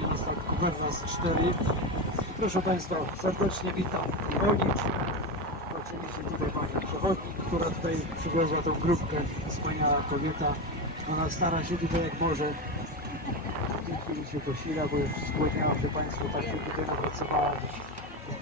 jest tak 4. Proszę Państwa, serdecznie witam Wolicz. Oczywiście tutaj Pani przewodnik, która tutaj przywiozła tą grupkę, wspaniała kobieta. Ona stara się tutaj jak może. W tej chwili się posila, bo już skłaniałam się Państwu, tak się tutaj napracowała,